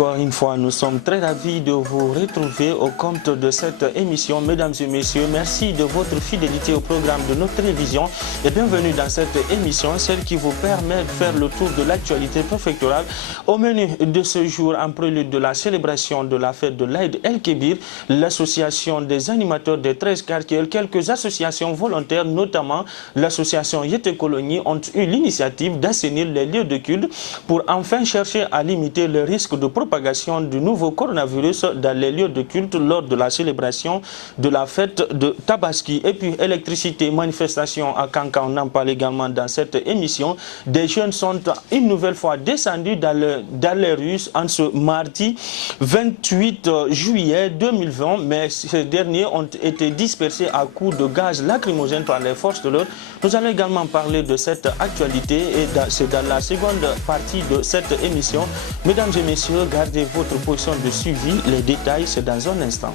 Encore une fois, nous sommes très ravis de vous retrouver au compte de cette émission. Mesdames et messieurs, merci de votre fidélité au programme de notre télévision et bienvenue dans cette émission, celle qui vous permet de faire le tour de l'actualité préfectorale. Au menu de ce jour, en prélude de la célébration de la fête de l'Aïd El-Kébir, l'association des animateurs des 13 quartiers, quelques associations volontaires, notamment l'association Yété Colonie, ont eu l'initiative d'assainir les lieux de culte pour enfin chercher à limiter le risque de propagation du nouveau coronavirus dans les lieux de culte lors de la célébration de la fête de Tabaski. Et puis électricité, manifestation à Kankan, on en parle également dans cette émission. Des jeunes sont une nouvelle fois descendus dans les rues en ce mardi 28 juillet 2020, mais ces derniers ont été dispersés à coups de gaz lacrymogène par les forces de l'ordre. Nous allons également parler de cette actualité et c'est dans la seconde partie de cette émission. Mesdames et messieurs, gardez votre position de suivi. Les détails, c'est dans un instant.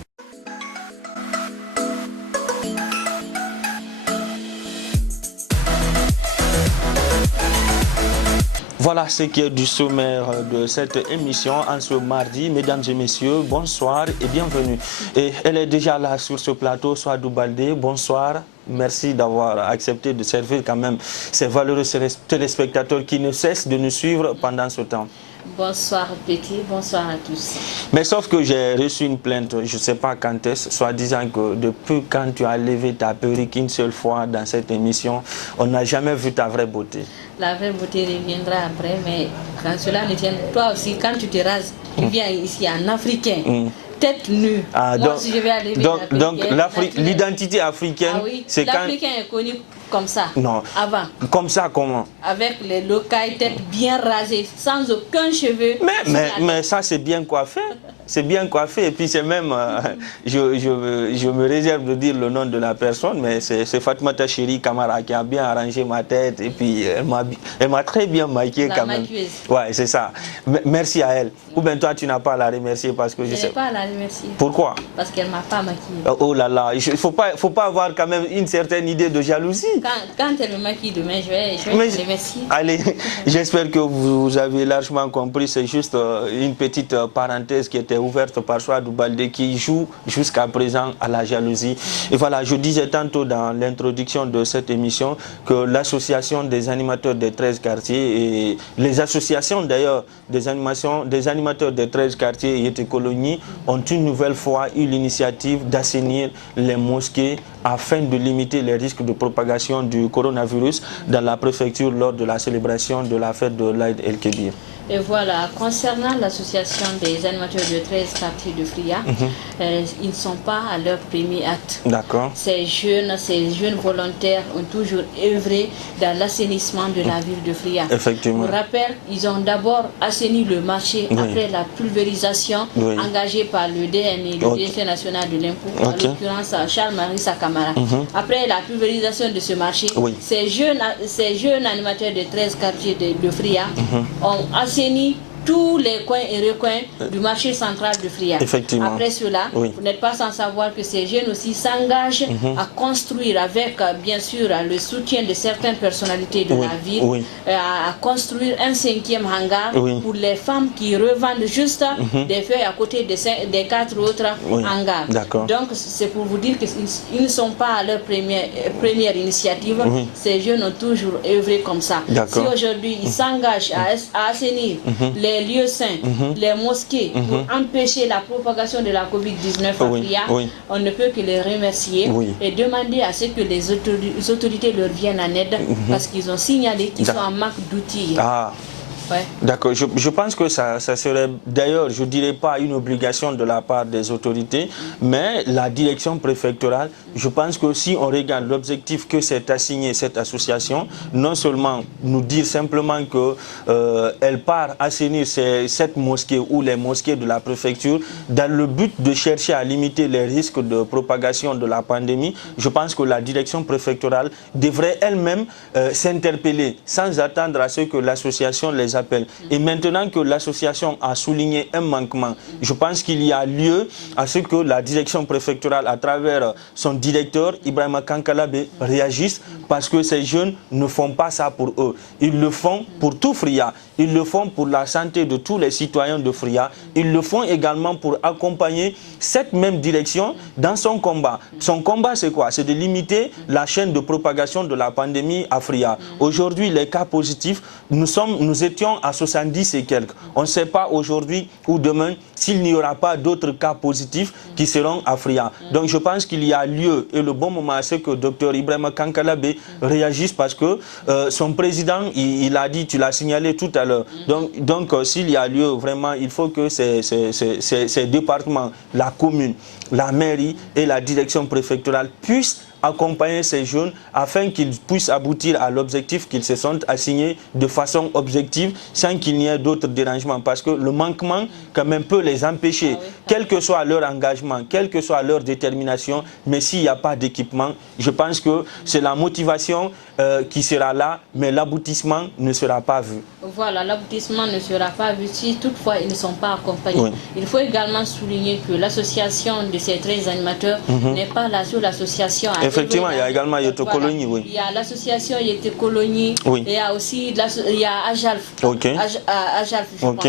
Voilà ce qui est du sommaire de cette émission en ce mardi. Mesdames et messieurs, bonsoir et bienvenue. Et elle est déjà là sur ce plateau, Souadou Baldé. Bonsoir. Merci d'avoir accepté de servir quand même ces valeureux téléspectateurs qui ne cessent de nous suivre pendant ce temps. Bonsoir Petit, bonsoir à tous. Mais sauf que j'ai reçu une plainte, je ne sais pas quand est-ce, soit disant que depuis quand tu as levé ta perruque une seule fois dans cette émission, on n'a jamais vu ta vraie beauté. La vraie beauté reviendra après, mais quand cela ne tient, toi aussi, quand tu te rases, tu viens ici en africain. Tête nue. Ah, moi donc, aussi je vais aller donc l'identité africaine, c'est quand... L'Africain est connu comme ça. Non. Avant. Comme ça comment? Avec les locailles, tête bien rasée, sans aucun cheveu. Mais ça c'est bien coiffé. C'est bien coiffé et puis c'est même, je me réserve de dire le nom de la personne, mais c'est Fatoumata Chéri Kamara qui a bien arrangé ma tête et puis elle m'a très bien maquillée quand même. Ouais, c'est ça. Merci à elle. Ou bien toi tu n'as pas à la remercier parce que je sais. N'ai pas à la remercier. Pourquoi? Parce qu'elle ne m'a pas maquillée. Oh là là, il faut pas avoir quand même une certaine idée de jalousie. Quand elle me maquille demain, je vais la remercier. Allez, j'espère que vous avez largement compris, c'est juste une petite parenthèse qui était ouverte par Souadou Baldé qui joue jusqu'à présent à la jalousie. Et voilà, je disais tantôt dans l'introduction de cette émission que l'association des animateurs des 13 quartiers et les associations d'ailleurs des animateurs des 13 quartiers Yété Colonie ont une nouvelle fois eu l'initiative d'assainir les mosquées afin de limiter les risques de propagation du coronavirus dans la préfecture lors de la célébration de la fête de l'Aïd El-Kébir. Et voilà, concernant l'association des animateurs de 13 quartiers de Fria, ils ne sont pas à leur premier acte. D'accord. Ces jeunes volontaires ont toujours œuvré dans l'assainissement de la ville de Fria. Effectivement. Pour rappel, ils ont d'abord assaini le marché après la pulvérisation engagée par le DNI, le Directeur national de l'impôt, en l'occurrence Charles-Marie Sakamara. Après la pulvérisation de ce marché, ces jeunes animateurs de 13 quartiers de Fria ont assaini tous les coins et recoins du marché central de Fria. Effectivement. Après cela, vous n'êtes pas sans savoir que ces jeunes aussi s'engagent à construire avec, bien sûr, le soutien de certaines personnalités de la ville, à construire un 5e hangar pour les femmes qui revendent juste des feuilles à côté des 4 autres hangars. Donc, c'est pour vous dire qu'ils ne sont pas à leur première initiative. Ces jeunes ont toujours œuvré comme ça. Si aujourd'hui, ils s'engagent à assainir les lieux saints, les mosquées, pour empêcher la propagation de la Covid-19 à Fria, on ne peut que les remercier et demander à ce que les autorités leur viennent en aide parce qu'ils ont signalé qu'ils sont en manque d'outils. D'accord, je pense que ça serait d'ailleurs, je ne dirais pas une obligation de la part des autorités, mais la direction préfectorale, je pense que si on regarde l'objectif que s'est assigné cette association, non seulement nous dire simplement qu'elle part assainir cette mosquée ou les mosquées de la préfecture dans le but de chercher à limiter les risques de propagation de la pandémie, je pense que la direction préfectorale devrait elle-même s'interpeller sans attendre à ce que l'association les nos appels. Et maintenant que l'association a souligné un manquement, je pense qu'il y a lieu à ce que la direction préfectorale, à travers son directeur, Ibrahima Kankalabe, réagisse, parce que ces jeunes ne font pas ça pour eux. Ils le font pour tout Fria. Ils le font pour la santé de tous les citoyens de Fria. Ils le font également pour accompagner cette même direction dans son combat. Son combat, c'est quoi? C'est de limiter la chaîne de propagation de la pandémie à Fria. Aujourd'hui, les cas positifs, nous étions à 70 et quelques. On ne sait pas aujourd'hui ou demain s'il n'y aura pas d'autres cas positifs qui seront à Fria. Donc je pense qu'il y a lieu, et le bon moment, c'est que Dr Ibrahima Kankalabe réagisse, parce que son président, il a dit, tu l'as signalé tout à l'heure, donc s'il y a lieu, vraiment, il faut que ces départements, la commune, la mairie et la direction préfectorale puissent accompagner ces jeunes afin qu'ils puissent aboutir à l'objectif qu'ils se sont assignés de façon objective, sans qu'il n'y ait d'autres dérangements, parce que le manquement quand même peut les empêcher, quel que soit leur engagement, quelle que soit leur détermination, mais s'il n'y a pas d'équipement, je pense que c'est la motivation qui sera là, mais l'aboutissement ne sera pas vu. Voilà, l'aboutissement ne sera pas vu si toutefois ils ne sont pas accompagnés. Oui. Il faut également souligner que l'association de ces 13 animateurs n'est pas la seule association à effectivement, il y a également Yoto Colonie, oui. Il y a l'association Yoto Colonie, oui. Et il y a aussi Ajalf. Ok. Ajalf, je pense.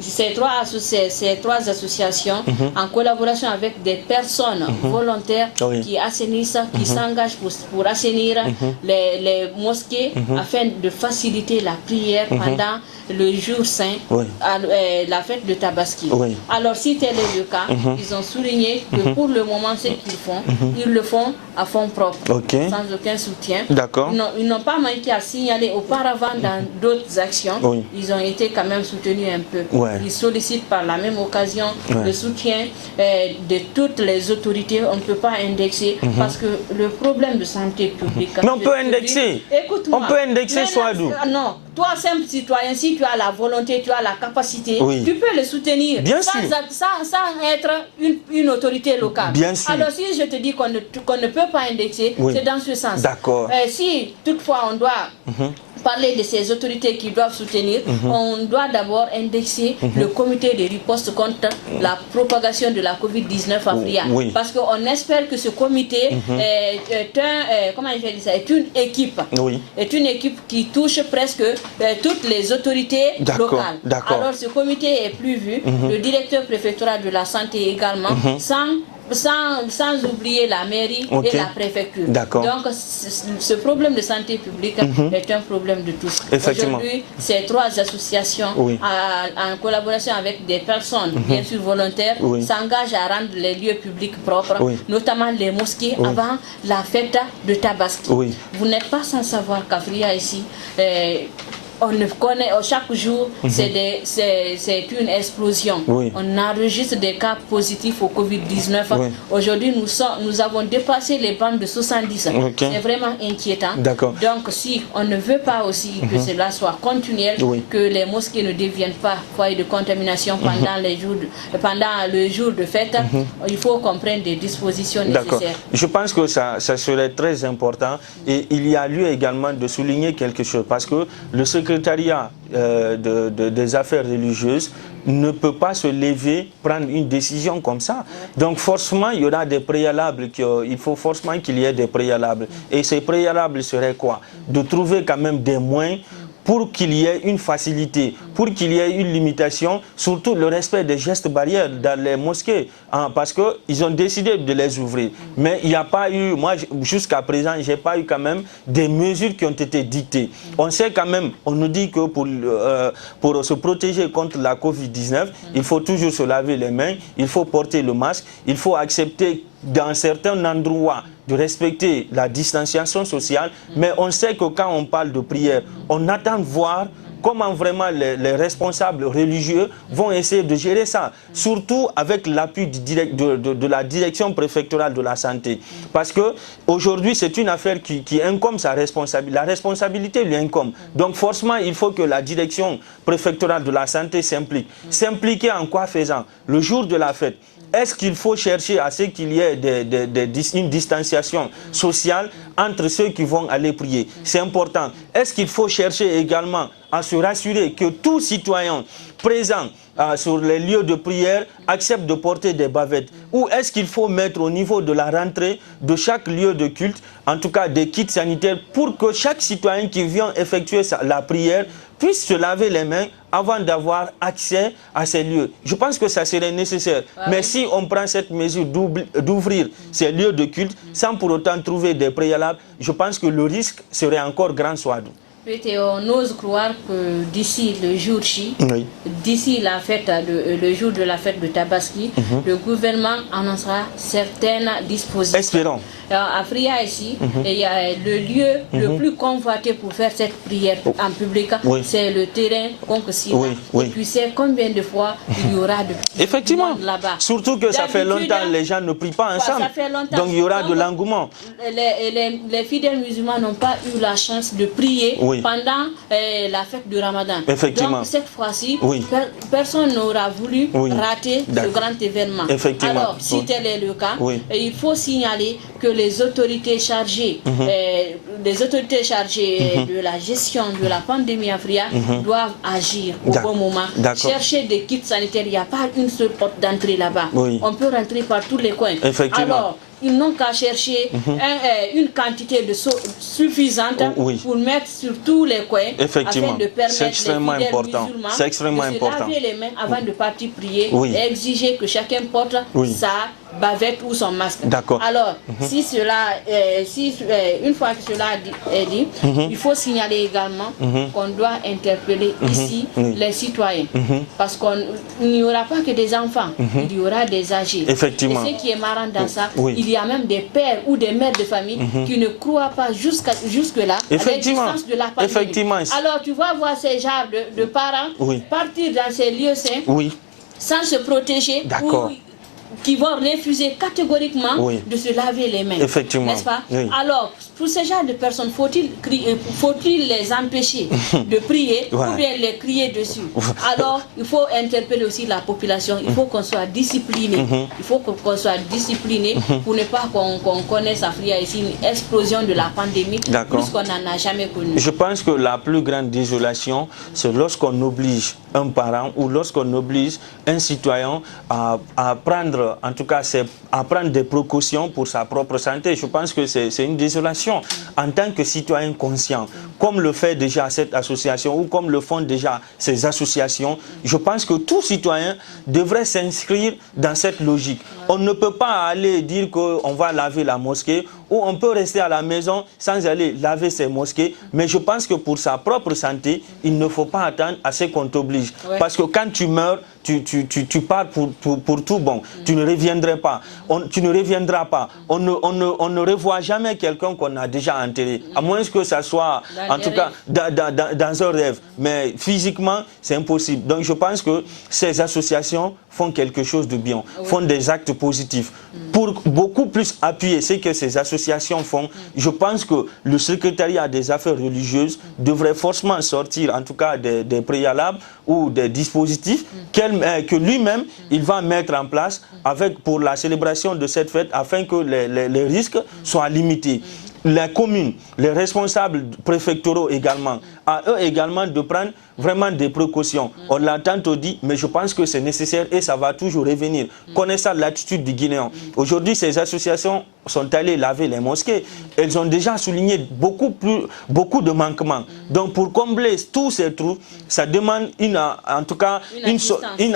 Ces trois associations, en collaboration avec des personnes volontaires qui assainissent, qui s'engagent pour assainir les mosquées afin de faciliter la prière pendant le jour saint, la fête de Tabaski. Alors si tel est le cas, ils ont souligné que pour le moment, ce qu'ils font, ils le font à fond propre, sans aucun soutien. Ils n'ont pas manqué à signaler auparavant dans d'autres actions, ils ont été quand même soutenus un peu. Ils sollicitent par la même occasion le soutien de toutes les autorités. On ne peut pas indexer parce que le problème de santé publique... Mais on peut indexer. Écoute-moi. On peut indexer Souadou. Non, toi simple citoyen, si tu as la volonté, tu as la capacité, tu peux le soutenir sans être une autorité locale. Bien sûr. Alors si je te dis qu'on ne peut pas indexer, c'est dans ce sens. D'accord. Si toutefois on doit... parler de ces autorités qui doivent soutenir, on doit d'abord indexer le comité de riposte contre la propagation de la Covid-19 à Fria. Parce qu'on espère que ce comité est une équipe. Est une équipe qui touche presque toutes les autorités locales. Alors ce comité est plus vu, le directeur préfectoral de la santé également, sans oublier la mairie et la préfecture. Donc ce problème de santé publique est un problème de tous. Aujourd'hui, ces trois associations, en collaboration avec des personnes bien sûr volontaires, s'engagent à rendre les lieux publics propres, notamment les mosquées, avant la fête de Tabaski. Vous n'êtes pas sans savoir qu'à Fria ici, on ne connaît, chaque jour, c'est une explosion. On enregistre des cas positifs au Covid-19. Aujourd'hui, nous avons dépassé les bandes de 70. C'est vraiment inquiétant. Donc, si on ne veut pas aussi que cela soit continuel, que les mosquées ne deviennent pas foyer de contamination pendant le jour de fête, il faut qu'on prenne des dispositions nécessaires. Je pense que ça serait très important, et il y a lieu également de souligner quelque chose, parce que le secrétariat des affaires religieuses ne peut pas se lever, prendre une décision comme ça. Donc forcément, il y aura des préalables, il faut forcément qu'il y ait des préalables. Et ces préalables seraient quoi? De trouver quand même des moyens pour qu'il y ait une facilité, pour qu'il y ait une limitation, surtout le respect des gestes barrières dans les mosquées, parce qu'ils ont décidé de les ouvrir. Mais il n'y a pas eu, moi jusqu'à présent, je n'ai pas eu quand même des mesures qui ont été dictées. On sait quand même, on nous dit que pour se protéger contre la Covid-19, il faut toujours se laver les mains, il faut porter le masque, il faut accepter dans certains endroits de respecter la distanciation sociale, mais on sait que quand on parle de prière, on attend de voir comment vraiment les responsables religieux vont essayer de gérer ça, surtout avec l'appui de la direction préfectorale de la santé. Parce qu'aujourd'hui, c'est une affaire qui incombe sa responsabilité. La responsabilité lui incombe. Donc forcément, il faut que la direction préfectorale de la santé s'implique. S'impliquer en quoi faisant? Le jour de la fête, est-ce qu'il faut chercher à ce qu'il y ait une distanciation sociale entre ceux qui vont aller prier? C'est important. Est-ce qu'il faut chercher également à se rassurer que tout citoyen présent sur les lieux de prière accepte de porter des bavettes? Ou est-ce qu'il faut mettre au niveau de la rentrée de chaque lieu de culte, en tout cas des kits sanitaires, pour que chaque citoyen qui vient effectuer la prière puisse se laver les mains avant d'avoir accès à ces lieux? Je pense que ça serait nécessaire. Mais si on prend cette mesure d'ouvrir ces lieux de culte sans pour autant trouver des préalables, je pense que le risque serait encore grand soit. Et on ose croire que d'ici le jour J, d'ici la fête, le jour de la fête de Tabaski, le gouvernement annoncera certaines dispositions. Espérons. À Fria ici, il y a le lieu le plus convoité pour faire cette prière en public, c'est le terrain Concossina. Et puis c'est combien de fois il y aura de effectivement là-bas. Surtout que ça fait longtemps les gens ne prient pas ensemble. Ça fait longtemps. Donc il y aura de l'engouement. Les fidèles musulmans n'ont pas eu la chance de prier pendant la fête du Ramadan. Effectivement. Donc cette fois-ci, personne n'aura voulu rater ce grand événement. Alors si tel est le cas, il faut signaler que les autorités chargées, de la gestion de la pandémie à Fria doivent agir au bon moment. Chercher des kits sanitaires, il n'y a pas une seule porte d'entrée là-bas. On peut rentrer par tous les coins. Alors, ils n'ont qu'à chercher une quantité suffisante pour mettre sur tous les coins afin de permettre les fidèles musulmans de se laver les mains avant de partir prier et exiger que chacun porte sa bavette ou son masque. Alors, si cela, une fois que cela est dit, il faut signaler également qu'on doit interpeller ici les citoyens. Parce qu'il n'y aura pas que des enfants, il y aura des âgés. Et ce qui est marrant dans ça, il y a même des pères ou des mères de famille qui ne croient pas jusque-là à l'existence de la pandémie. Alors, tu vas voir ces genres de parents partir dans ces lieux sains sans se protéger. Qui vont refuser catégoriquement de se laver les mains, n'est-ce pas? Alors, pour ce genre de personnes, faut-il les empêcher de prier ou bien les crier dessus? Alors, il faut interpeller aussi la population, il faut qu'on soit discipliné, il faut qu'on soit discipliné pour ne pas qu'on connaisse à Fria ici une explosion de la pandémie, plus qu'on n'en a jamais connu. Je pense que la plus grande désolation, c'est lorsqu'on oblige un parent ou lorsqu'on oblige un citoyen à prendre, en tout cas, à prendre des précautions pour sa propre santé. Je pense que c'est une désolation. En tant que citoyen conscient, comme le fait déjà cette association ou comme le font déjà ces associations, je pense que tout citoyen devrait s'inscrire dans cette logique. On ne peut pas aller dire qu'on va laver la mosquée ou on peut rester à la maison sans aller laver ses mosquées. Mais je pense que pour sa propre santé, il ne faut pas attendre à ce qu'on t'oblige. Parce que quand tu meurs, tu pars pour tout bon. Tu ne reviendras pas. Tu ne reviendras pas. On ne revoit jamais quelqu'un qu'on a déjà enterré. À moins que ça soit, en tout cas, dans un rêve. Mais physiquement, c'est impossible. Donc je pense que ces associations font quelque chose de bien, font des actes positifs. Pour beaucoup plus appuyer ce que ces associations font, je pense que le secrétariat des affaires religieuses devrait forcément sortir, en tout cas, des préalables ou des dispositifs que lui-même, il va mettre en place pour la célébration de cette fête afin que les risques soient limités. Les communes, les responsables préfectoraux également, à eux également de prendre vraiment des précautions. On l'a tantôt dit, mais je pense que c'est nécessaire et ça va toujours revenir. Connaissant l'attitude du Guinéen, aujourd'hui ces associations sont allées laver les mosquées. Elles ont déjà souligné beaucoup de manquements. Donc pour combler tous ces trous, ça demande une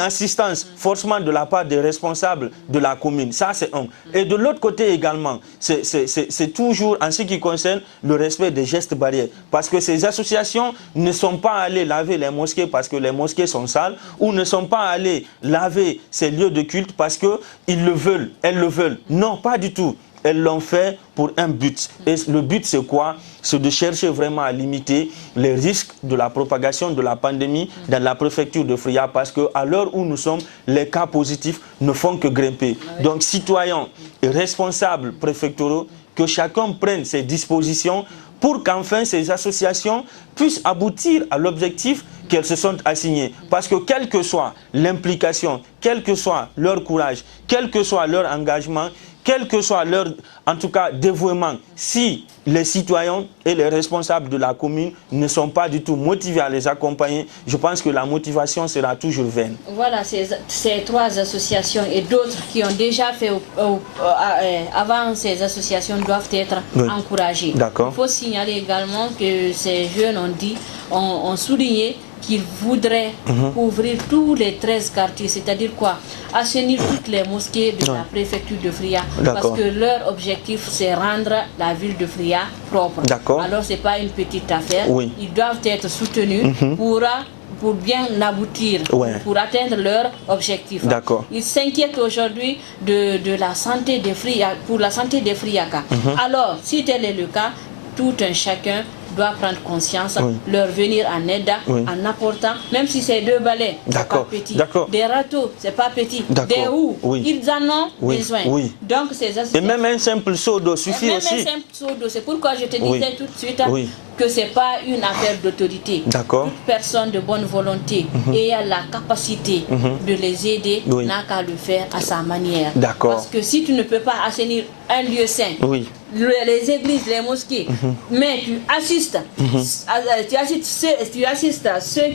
assistance forcément de la part des responsables de la commune. Ça c'est un. Et de l'autre côté également, c'est toujours en ce qui concerne le respect des gestes barrières. Parce que ces associations ne sont pas allées laver les mosquées parce que les mosquées sont sales ou ne sont pas allées laver ces lieux de culte parce qu'ils le veulent, elles le veulent. Non, pas du tout. Elles l'ont fait pour un but. Et le but, c'est quoi? C'est de chercher vraiment à limiter les risques de la propagation de la pandémie dans la préfecture de Fria parce qu'à l'heure où nous sommes, les cas positifs ne font que grimper. Donc, citoyens et responsables préfectoraux, que chacun prenne ses dispositions pour qu'enfin ces associations puissent aboutir à l'objectif qu'elles se sont assignées. Parce que quelle que soit l'implication, quel que soit leur courage, quel que soit leur engagement, quel que soit leur, en tout cas, dévouement, si les citoyens et les responsables de la commune ne sont pas du tout motivés à les accompagner, je pense que la motivation sera toujours vaine. Voilà, ces trois associations et d'autres qui ont déjà fait avant ces associations doivent être encouragées. Il faut signaler également que ces jeunes ont souligné qu'ils voudraient couvrir tous les 13 quartiers, c'est-à-dire quoi? Assainir toutes les mosquées de la préfecture de Fria, parce que leur objectif c'est rendre la ville de Fria propre. Alors c'est pas une petite affaire, ils doivent être soutenus pour bien aboutir, pour atteindre leur objectif. Ils s'inquiètent aujourd'hui de la santé des Fria, pour la santé des Friakas. Alors, si tel est le cas, tout un chacun doit prendre conscience, leur venir en aide, en apportant, même si c'est 2 balais, c'est pas petit, des râteaux, c'est pas petit, des houes, ils en ont besoin. Donc ces associations... Et même un simple seau d'eau suffit aussi. Même un simple seau d'eau, c'est pourquoi je te disais tout de suite que ce n'est pas une affaire d'autorité. Toute personne de bonne volonté et a la capacité de les aider n'a qu'à le faire à sa manière. Parce que si tu ne peux pas assainir un lieu saint, les églises, les mosquées, mais tu assistes à ceux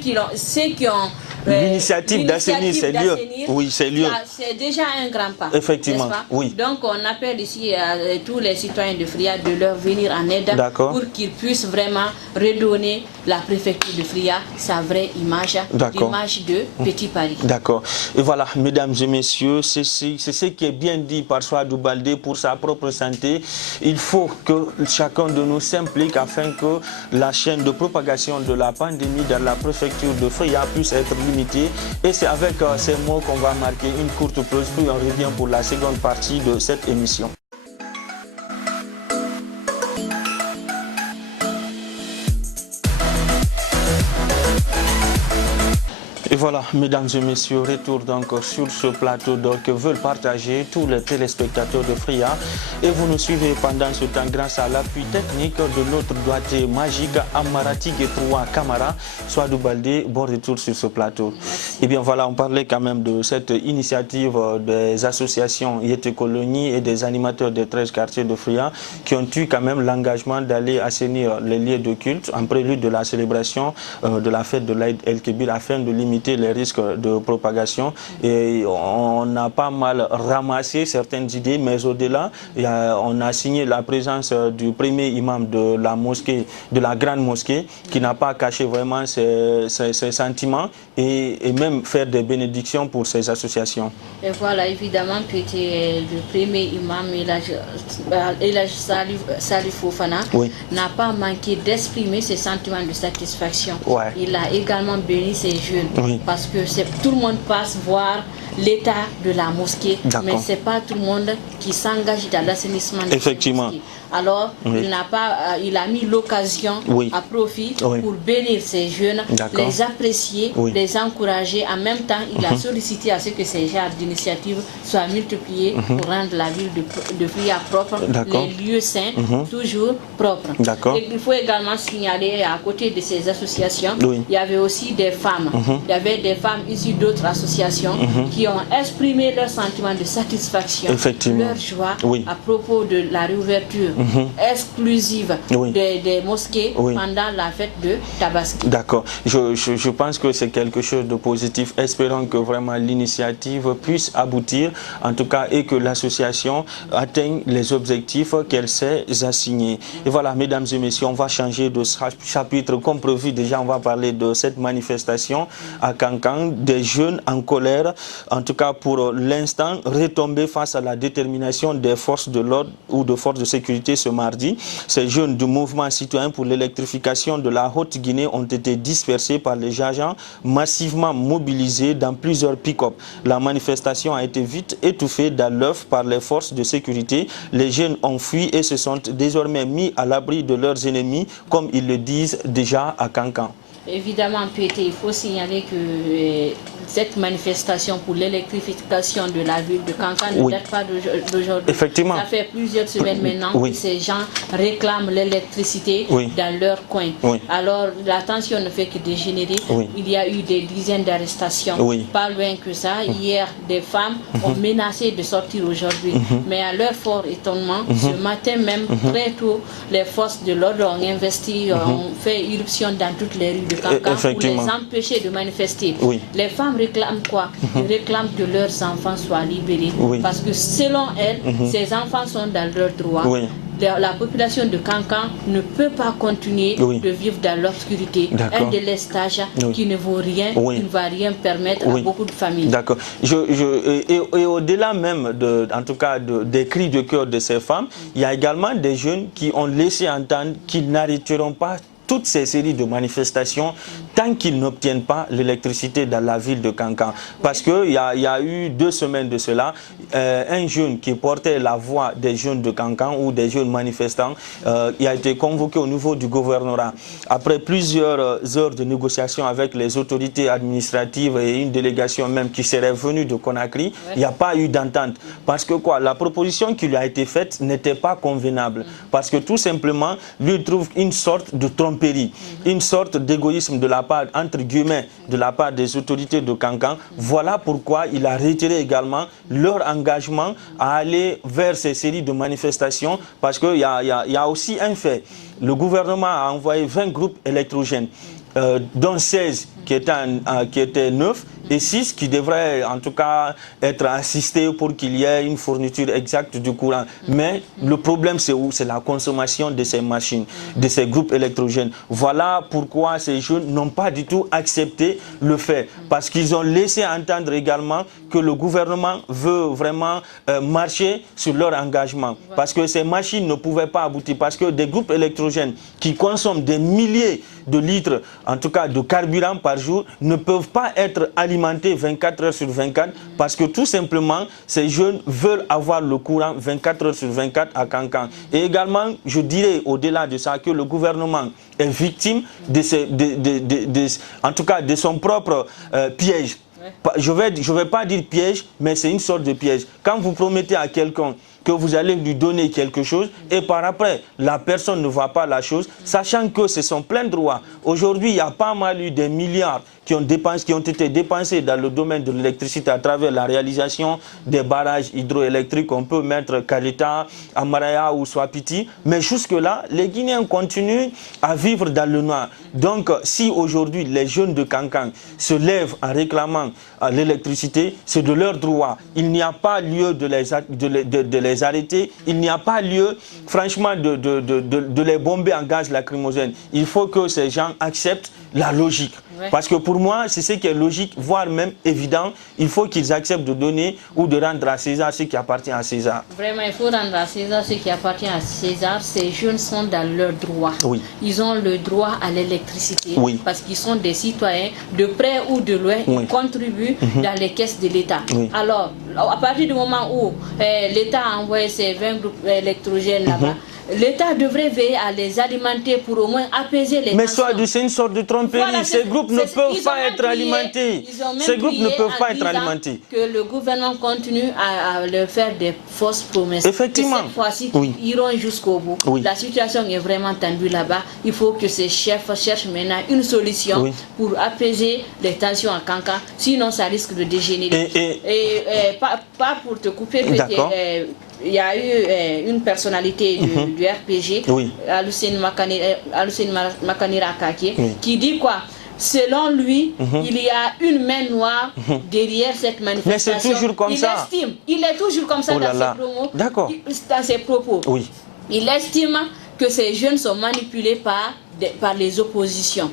qui ont l'initiative d'assainir ces lieux. C'est déjà un grand pas. Effectivement, Donc on appelle ici à tous les citoyens de Fria de leur venir en aide pour qu'ils puissent vraiment redonner la préfecture de Fria sa vraie image, l'image de Petit Paris. Et voilà, mesdames et messieurs, c'est ce qui est bien dit par Souadou Baldé pour sa propre santé. Il faut que chacun de nous s'implique afin que la chaîne de propagation de la pandémie dans la préfecture de Fria puisse être limitée. Et c'est avec ces mots qu'on va marquer une courte pause, puis on revient pour la seconde partie de cette émission. Et voilà, mesdames et messieurs, retour donc sur ce plateau que veulent partager tous les téléspectateurs de Fria. Et vous nous suivez pendant ce temps grâce à l'appui technique de notre doigté magique Amarati Getroua Kamara, Souadou Baldé, bon retour sur ce plateau. Et bien voilà, on parlait quand même de cette initiative des associations Yété Colonie et des animateurs des 13 quartiers de Fria qui ont eu quand même l'engagement d'aller assainir les lieux de culte en prélude de la célébration de la fête de l'Aïd El-Kébir afin de limiter les risques de propagation. Et on a pas mal ramassé certaines idées, mais au-delà, on a signé la présence du premier imam de la mosquée, de la grande mosquée, qui n'a pas caché vraiment ses sentiments et même faire des bénédictions pour ces associations. Et voilà, évidemment, le premier imam, Elhadj Salif Fofana, n'a pas manqué d'exprimer ses sentiments de satisfaction. Il a également béni ses jeunes. Parce que tout le monde passe voir l'état de la mosquée, mais ce n'est pas tout le monde qui s'engage dans l'assainissement de la mosquée. Alors, il a mis l'occasion à profit pour bénir ces jeunes, les apprécier, les encourager. En même temps, il a sollicité à ce que ces genres d'initiatives soient multipliées pour rendre la ville de Fria propre, les lieux saints toujours propres. Et il faut également signaler, à côté de ces associations, il y avait aussi des femmes. Il y avait des femmes issues d'autres associations qui ont exprimé leur sentiment de satisfaction, leur joie à propos de la réouverture exclusive des mosquées pendant la fête de Tabaski. Je pense que c'est quelque chose de positif. Espérons que vraiment l'initiative puisse aboutir, en tout cas, et que l'association atteigne les objectifs qu'elle s'est assignés. Et voilà, mesdames et messieurs, on va changer de chapitre. Comme prévu, déjà, on va parler de cette manifestation à Kankan, des jeunes en colère, en tout cas pour l'instant, retomber face à la détermination des forces de l'ordre ou de forces de sécurité ce mardi. Ces jeunes du mouvement citoyen pour l'électrification de la Haute-Guinée ont été dispersés par les agents massivement mobilisés dans plusieurs pick-up. La manifestation a été vite étouffée dans l'œuf par les forces de sécurité. Les jeunes ont fui et se sont désormais mis à l'abri de leurs ennemis, comme ils le disent déjà à Kankan. Évidemment, Pété, il faut signaler que cette manifestation pour l'électrification de la ville de Kankan ne date pas d'aujourd'hui. Effectivement. Ça fait plusieurs semaines maintenant que ces gens réclament l'électricité dans leur coin. Alors, la tension ne fait que dégénérer. Il y a eu des dizaines d'arrestations. Pas loin que ça. Hier, des femmes ont menacé de sortir aujourd'hui. Mais à leur fort étonnement, ce matin même, très tôt, les forces de l'ordre ont investi, ont fait irruption dans toutes les rues de Kankan pour les empêcher de manifester. Les femmes réclament quoi? Ils réclament que leurs enfants soient libérés. Parce que selon elles, ces enfants sont dans leurs droits. La population de Kankan ne peut pas continuer de vivre dans l'obscurité. Un délestage qui ne vaut rien, qui ne va rien permettre à beaucoup de familles. D'accord. Et au-delà même, en tout cas, des cris de cœur de ces femmes, il y a également des jeunes qui ont laissé entendre qu'ils n'arrêteront pas toutes ces séries de manifestations tant qu'ils n'obtiennent pas l'électricité dans la ville de Kankan. Parce qu'il y a eu 2 semaines de cela, un jeune qui portait la voix des jeunes de Kankan ou des jeunes manifestants, il a été convoqué au niveau du gouvernorat. Après plusieurs heures de négociations avec les autorités administratives et une délégation même qui serait venue de Conakry, il n'y a pas eu d'entente. Parce que quoi, la proposition qui lui a été faite n'était pas convenable. Parce que tout simplement, lui trouve une sorte de tromperie, une sorte d'égoïsme de la part, entre guillemets, de la part des autorités de Kankan. Voilà pourquoi il a retiré également leur engagement à aller vers ces séries de manifestations, parce qu'il y a aussi un fait. Le gouvernement a envoyé 20 groupes électrogènes, dont 16 qui étaient neufs et 6 qui devraient en tout cas être assistés pour qu'il y ait une fourniture exacte du courant. Mais le problème c'est où? C'est la consommation de ces machines, de ces groupes électrogènes. Voilà pourquoi ces jeunes n'ont pas du tout accepté le fait. Parce qu'ils ont laissé entendre également que le gouvernement veut vraiment marcher sur leur engagement. Parce que ces machines ne pouvaient pas aboutir. Parce que des groupes électrogènes qui consomment des milliers de litres, en tout cas de carburant par jour, ne peuvent pas être alimentés 24 heures sur 24 parce que tout simplement, ces jeunes veulent avoir le courant 24 heures sur 24 à Kankan. Et également, je dirais au-delà de ça que le gouvernement est victime en tout cas de son propre piège. Je vais pas dire piège, mais c'est une sorte de piège. Quand vous promettez à quelqu'un que vous allez lui donner quelque chose et par après, la personne ne voit pas la chose, sachant que c'est son plein droit. Aujourd'hui, il y a pas mal eu des milliards qui ont été dépensés dans le domaine de l'électricité à travers la réalisation des barrages hydroélectriques. On peut mettre Kalita, Amaraya ou Swapiti. Mais jusque-là, les Guinéens continuent à vivre dans le noir. Donc, si aujourd'hui les jeunes de Kankan se lèvent en réclamant l'électricité, c'est de leur droit. Il n'y a pas lieu de les arrêter. Il n'y a pas lieu, franchement, de les bomber en gaz lacrymogène. Il faut que ces gens acceptent la logique. Parce que pour moi, c'est ce qui est logique, voire même évident. Il faut qu'ils acceptent de donner ou de rendre à César ce qui appartient à César. Vraiment, il faut rendre à César ce qui appartient à César. Ces jeunes sont dans leurs droits. Ils ont le droit à l'électricité parce qu'ils sont des citoyens, de près ou de loin, ils contribuent dans les caisses de l'État. Alors, à partir du moment où l'État a envoyé ces 20 groupes électrogènes là-bas, l'État devrait veiller à les alimenter pour au moins apaiser les tensions. Mais c'est une sorte de tromperie. Voilà, ces groupes ne peuvent pas être alimentés. Ces groupes ne peuvent pas être alimentés. Que le gouvernement continue à leur faire des fausses promesses. Effectivement. Et cette fois-ci, ils iront jusqu'au bout. La situation est vraiment tendue là-bas. Il faut que ces chefs cherchent maintenant une solution pour apaiser les tensions à Kankan. Sinon, ça risque de dégénérer. Et pas pour te couper, il y a eu une personnalité du RPG, Alucine Makanira Kaké, qui dit quoi? Selon lui, il y a une main noire derrière cette manifestation. Mais c'est toujours comme ça. Il est toujours comme ça dans ses propos. Il estime que ces jeunes sont manipulés par les oppositions,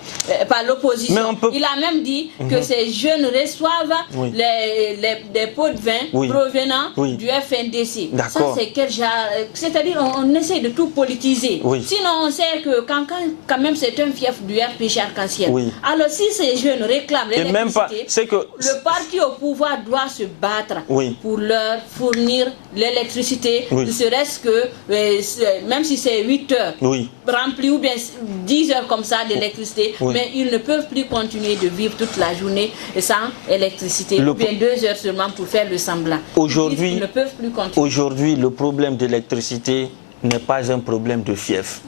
par l'opposition. Il a même dit que ces jeunes reçoivent des pots de vin provenant du FNDC. Ça, c'est quel genre? C'est-à-dire, on essaie de tout politiser. Sinon, on sait que quand même, c'est un fief du RPG Arc-en-Ciel. Alors, si ces jeunes réclament l'électricité, le parti au pouvoir doit se battre pour leur fournir l'électricité, ne serait-ce que, même si c'est 8 heures, rempli ou bien 10 heures comme ça d'électricité, mais ils ne peuvent plus continuer de vivre toute la journée sans électricité, ou bien 2 heures seulement pour faire le semblant. Aujourd'hui, ils ne peuvent plus continuer. Aujourd'hui, le problème d'électricité n'est pas un problème de fief.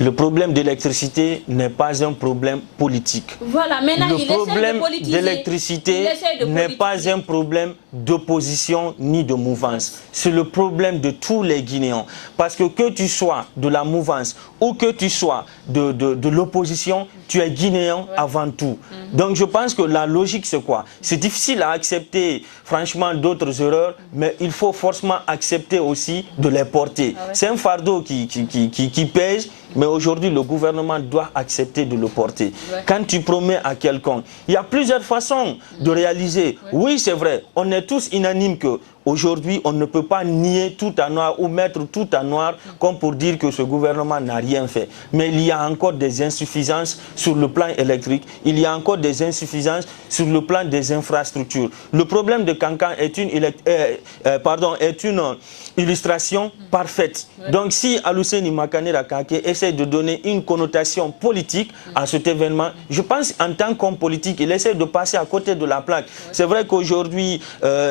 Le problème d'électricité n'est pas un problème politique. Voilà, maintenant, le problème d'électricité n'est pas un problème d'opposition ni de mouvance. C'est le problème de tous les Guinéens. Parce que tu sois de la mouvance ou que tu sois de l'opposition, tu es Guinéen avant tout. Donc je pense que la logique c'est quoi? C'est difficile à accepter franchement d'autres erreurs, mais il faut forcément accepter aussi de les porter. C'est un fardeau qui pèse, mais aujourd'hui le gouvernement doit accepter de le porter. Quand tu promets à quelqu'un, il y a plusieurs façons de réaliser. Oui, c'est vrai, on est tous unanimes que aujourd'hui, on ne peut pas nier tout à noir ou mettre tout à noir comme pour dire que ce gouvernement n'a rien fait. Mais il y a encore des insuffisances sur le plan électrique, il y a encore des insuffisances sur le plan des infrastructures. Le problème de Kankan est une illustration parfaite. Donc si Aluseni Makane Rakake essaie de donner une connotation politique à cet événement, je pense en tant qu'homme politique, il essaie de passer à côté de la plaque. C'est vrai qu'aujourd'hui,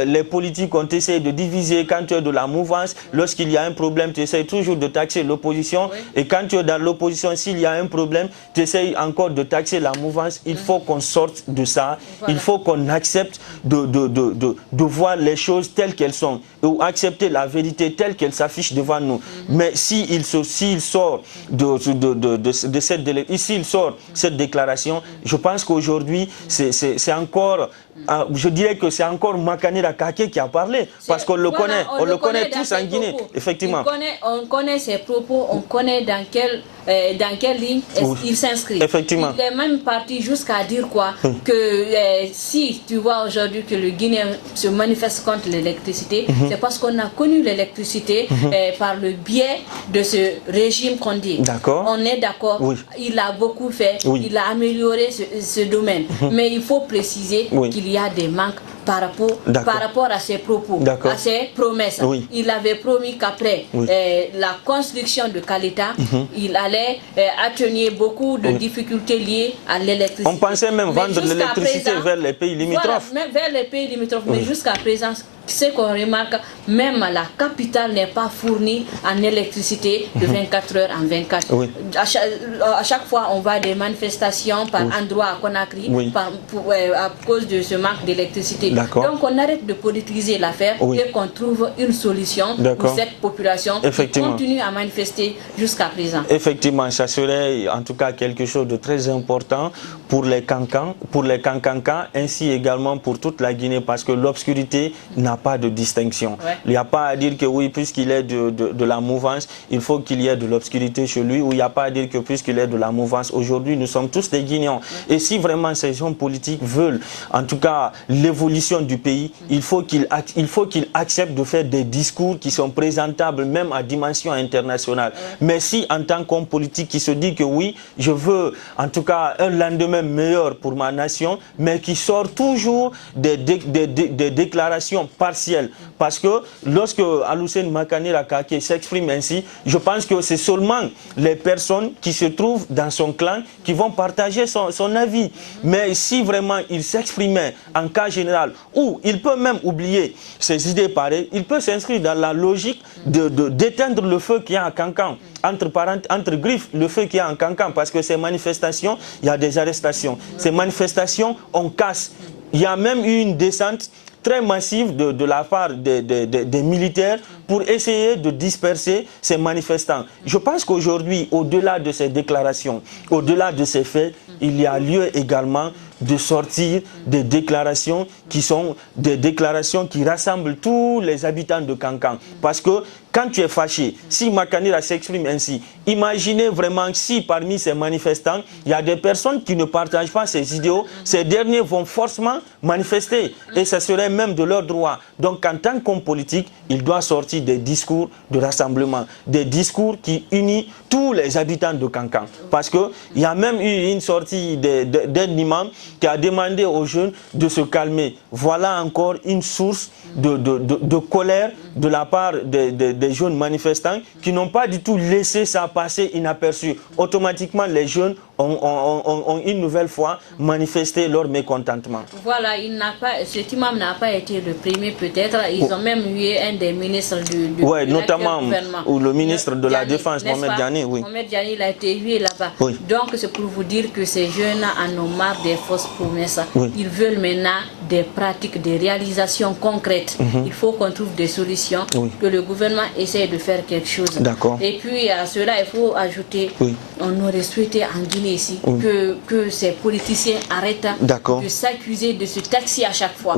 les politiques ont essayé de diviser. Quand tu es de la mouvance, lorsqu'il y a un problème, tu essaies toujours de taxer l'opposition. Et quand tu es dans l'opposition, s'il y a un problème, tu essaies encore de taxer la mouvance. Il faut qu'on sorte de ça. Il faut qu'on accepte de voir les choses telles qu'elles sont, ou accepter la vérité telle qu'elle s'affiche devant nous. Mais s'il sort cette déclaration, je pense qu'aujourd'hui, c'est encore, je dirais que c'est encore Makane Rakake qui a parlé, parce qu'on le connaît, on le connaît tous en Guinée, effectivement. On connaît ses propos, on connaît dans quelle ligne il s'inscrit. Effectivement. Il est même parti jusqu'à dire quoi, que si tu vois aujourd'hui que le Guinéen se manifeste contre l'électricité, c'est parce qu'on a connu l'électricité par le biais de ce régime qu'on dit. D'accord. On est d'accord, il a beaucoup fait, il a amélioré ce domaine, mais il faut préciser qu'il y a des manques par rapport à ses propos, à ses promesses. Il avait promis qu'après la construction de Kaleta, il allait atténuer beaucoup de difficultés liées à l'électricité. On pensait même vendre l'électricité vers les pays limitrophes. Voilà, même vers les pays limitrophes, mais jusqu'à présent, ce qu'on remarque, même la capitale n'est pas fournie en électricité de 24 heures en 24. À chaque fois, on voit des manifestations par endroits à Conakry à cause de ce manque d'électricité. Donc on arrête de politiser l'affaire et qu'on trouve une solution pour cette population qui continue à manifester jusqu'à présent. Effectivement, ça serait en tout cas quelque chose de très important pour les Kankankans, ainsi également pour toute la Guinée, parce que l'obscurité n'a pas de distinction. Il n'y a pas à dire que oui, puisqu'il est de la mouvance, il faut qu'il y ait de l'obscurité chez lui, ou il n'y a pas à dire que puisqu'il est de la mouvance, aujourd'hui nous sommes tous des Guinéens. Et si vraiment ces hommes politiques veulent en tout cas l'évolution du pays, il faut qu'ils acceptent de faire des discours qui sont présentables même à dimension internationale. Mais si en tant qu'homme politique qui se dit que oui, je veux en tout cas un lendemain meilleur pour ma nation, mais qui sort toujours des déclarations partielles. Parce que lorsque Aluseni Makane Rakake s'exprime ainsi, je pense que c'est seulement les personnes qui se trouvent dans son clan qui vont partager son avis. Mais si vraiment il s'exprimait en cas général, ou il peut même oublier ses idées pareilles, il peut s'inscrire dans la logique d'éteindre le feu qu'il y a à Kankan. Entre griffes, le feu qu'il y a en Kankan, parce que ces manifestations, il y a des arrestations. Ces manifestations, on casse. Il y a même eu une descente très massive de la part des militaires pour essayer de disperser ces manifestants. Je pense qu'aujourd'hui, au-delà de ces déclarations, au-delà de ces faits, il y a lieu également de sortir des déclarations qui sont des déclarations qui rassemblent tous les habitants de Kankan. Parce que quand tu es fâché, si Makane s'exprime ainsi, imaginez vraiment si parmi ces manifestants, il y a des personnes qui ne partagent pas ces idéaux, ces derniers vont forcément manifester. Et ce serait même de leur droit. Donc en tant qu'homme politique, il doit sortir des discours de rassemblement, des discours qui unissent tous les habitants de Kankan. Parce qu'il y a même eu une sortie sortie d'un imam qui a demandé aux jeunes de se calmer. Voilà encore une source de colère de la part des jeunes manifestants qui n'ont pas du tout laissé ça passer inaperçu. Automatiquement, les jeunes ont une nouvelle fois manifesté leur mécontentement. Voilà, cet imam n'a pas été le premier peut-être. Ils ont même eu un des ministres oui, notamment ou le ministre de la Défense, Mohamed Diani. Oui. Mohamed Diani, il a été hué là-bas. Oui. Donc c'est pour vous dire que ces jeunes en ont marre des fausses promesses. Oui. Ils veulent maintenant des pratiques, des réalisations concrètes. Il faut qu'on trouve des solutions, que le gouvernement essaye de faire quelque chose. Et puis à cela, il faut ajouter, on aurait souhaité en Guinée ici que ces politiciens arrêtent de s'accuser de se taxer à chaque fois.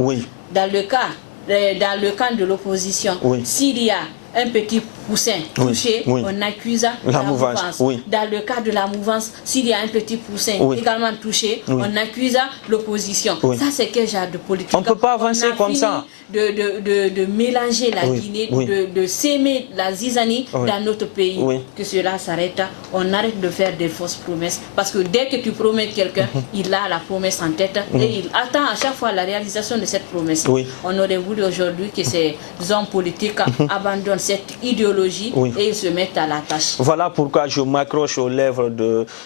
Dans le camp de l'opposition, s'il y a un petit poussin touché, on accuse la mouvance. Dans le cas de la mouvance, s'il y a un petit poussin également touché, on accuse l'opposition. Ça, c'est quel genre de politique? On ne peut pas avancer comme ça. De mélanger la Guinée, de s'aimer la zizanie dans notre pays. Que cela s'arrête. On arrête de faire des fausses promesses. Parce que dès que tu promets quelqu'un, il a la promesse en tête et il attend à chaque fois la réalisation de cette promesse. On aurait voulu aujourd'hui que ces hommes politiques abandonnent cette idéologie et ils se mettent à la tâche. Voilà pourquoi je m'accroche aux lèvres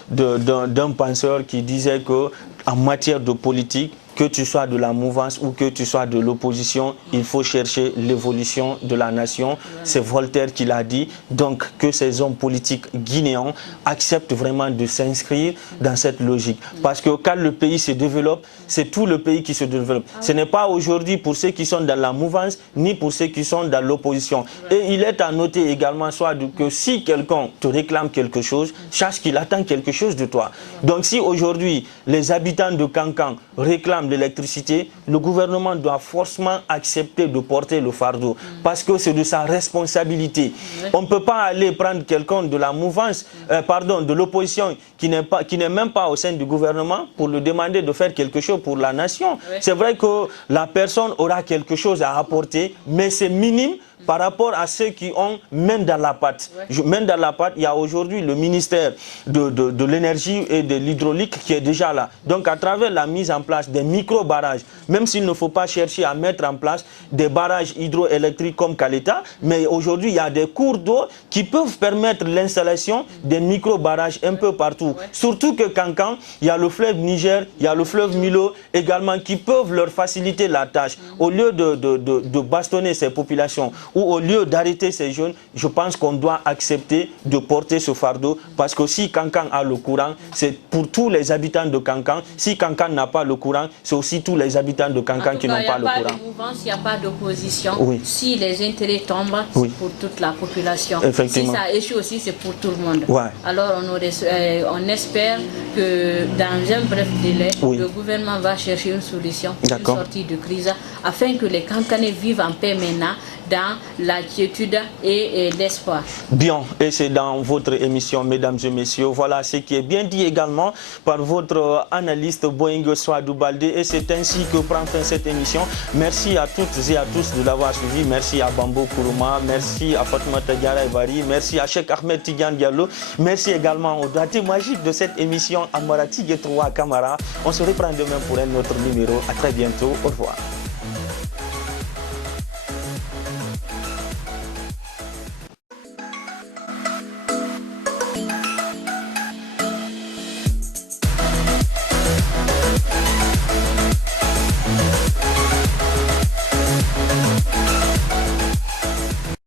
d'un penseur qui disait que en matière de politique, que tu sois de la mouvance ou que tu sois de l'opposition, il faut chercher l'évolution de la nation. C'est Voltaire qui l'a dit. Donc que ces hommes politiques guinéens acceptent vraiment de s'inscrire dans cette logique. Parce que quand le pays se développe, c'est tout le pays qui se développe. Ce n'est pas aujourd'hui pour ceux qui sont dans la mouvance, ni pour ceux qui sont dans l'opposition. Et il est à noter également que si quelqu'un te réclame quelque chose, sache qu'il attend quelque chose de toi. Donc si aujourd'hui les habitants de Kankan réclament l'électricité, le gouvernement doit forcément accepter de porter le fardeau parce que c'est de sa responsabilité. On ne peut pas aller prendre quelqu'un de la mouvance, de l'opposition qui n'est même pas au sein du gouvernement pour lui demander de faire quelque chose pour la nation. C'est vrai que la personne aura quelque chose à apporter, mais c'est minime par rapport à ceux qui ont main dans la pâte. Main dans la pâte, il y a aujourd'hui le ministère de l'énergie et de l'hydraulique qui est déjà là. Donc à travers la mise en place des micro-barrages, même s'il ne faut pas chercher à mettre en place des barrages hydroélectriques comme Caleta, mais aujourd'hui il y a des cours d'eau qui peuvent permettre l'installation des micro-barrages un peu partout. Surtout que Kankan, il y a le fleuve Niger, il y a le fleuve Milo également qui peuvent leur faciliter la tâche. Au lieu de bastonner ces populations, ou au lieu d'arrêter ces jeunes, je pense qu'on doit accepter de porter ce fardeau parce que si Kankan a le courant, c'est pour tous les habitants de Kankan. Si Kankan n'a pas le courant, c'est aussi tous les habitants de Kankan qui n'ont pas le courant. Il n'y a pas de mouvance, il n'y a pas d'opposition. Si les intérêts tombent, c'est pour toute la population. Si ça échoue aussi, c'est pour tout le monde. Alors on espère que dans un bref délai, le gouvernement va chercher une solution, une sortie de crise, afin que les Kankanais vivent en paix maintenant, dans la quiétude et l'espoir. Bien, et c'est dans votre émission, mesdames et messieurs. Voilà ce qui est bien dit également par votre analyste Boingue Souadou Baldé. Et c'est ainsi que prend fin cette émission. Merci à toutes et à tous de l'avoir suivi. Merci à Bambo Kourouma, merci à Fatoumata Diarra Evari, merci à Cheikh Ahmed Tidiane Diallo. Merci également au daté magique de cette émission, Amarati Getroua Kamara. On se reprend demain pour un autre numéro. À très bientôt. Au revoir.